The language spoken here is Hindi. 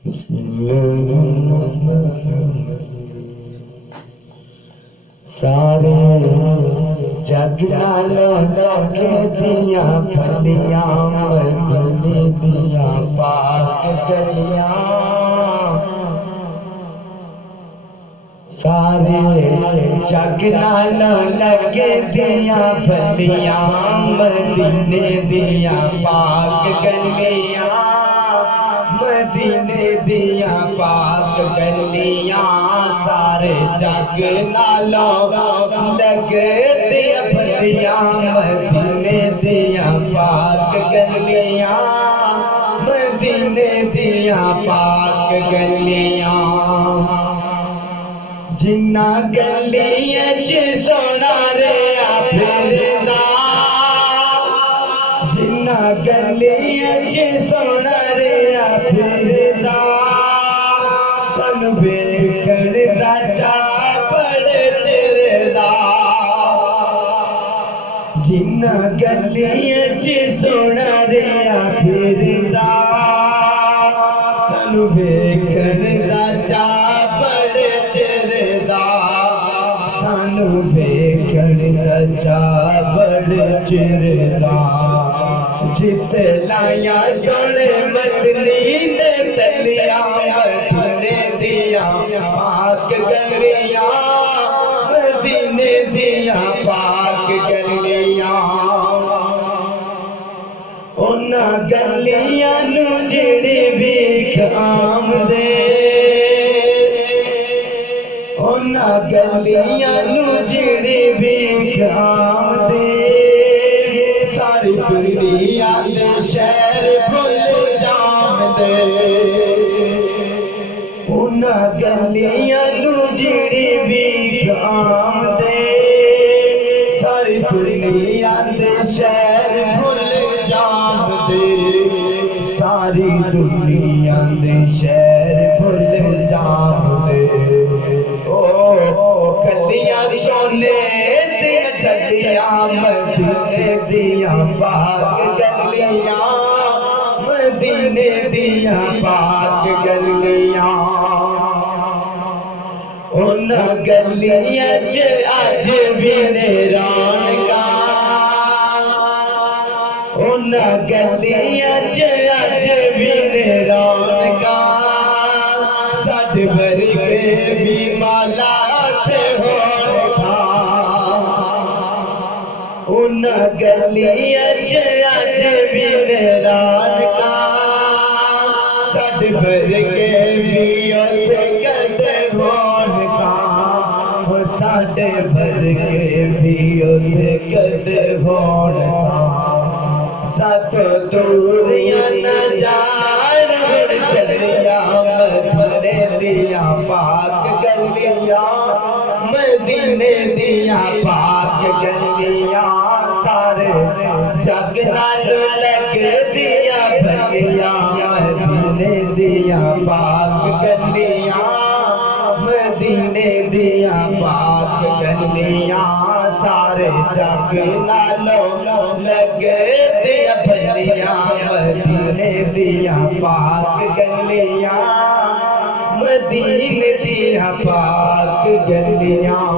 सारे जग नालों लगे दिया फलियां मदीने दिया पाक गलियां। सारे जग नालों लगे दिया फलियां मदीने दिया पाक गलियां। मदीने दिया पाक गलियां सारे जग नालों लगे दिया फलियां मदीने दिया पाक गलियां। मदीने दिया पाक गलियां जिन्ना गलियां च सोना रेया फिरदा। जिन्ना गलियां च सोना रेया फिरदा सन वेखण दा चा बड़े चिरदा। जिन्ना गलियां च सोना रेया फिरदा सन वेखण दा चा बड़े चिरदा। सानू वेखण दा चा बड़े चिरदा। जिते लाया सोने मदनी ने तलियां मदीने दिया पाक गलियां। मदीने दिया पाक गलियां उन्ना गलियां नू जेड़ी भीख आमदे। उन्ना गलियां नू जेड़ी भीख आमदे। सारी दुनिया दे शहर भुल जामदे। उन्ना गलियां नू जेड़ी भीख आमदे। सारी दुनिया दे शहर भुल जामदे। सारी दुनिया दे शहर भुल जामदे। ओ गलियां सोने ते गलियां मदीने दिया पाक गलियां। मदीने दिया पाक गलियां उन्ना गलियां च अज भी ने रौनकां। उन्ना गलियां च अज भी ने रौनकां। साडे वर्गे भी माला ते होणगा। उन्ना गलियां च अज भी ने रौनकां। साडे वर्गे भी उत्थे कदे होणगा। साडे वर्गे भी उत्थे कदे होणगा। साथों दूरियां न जान हुण चलियां मदीने दिया पाक गलियां। मदीने दिया पाक गलियां सारे जग नाल लगे दिया फलियां मदीने दिया पाक गलियां। मदीने दिया पाक गलियां सारे जग नालों लगे दिया फलियां मदीने दिया पाक गलियां। मदीने दिया पाक गलियां।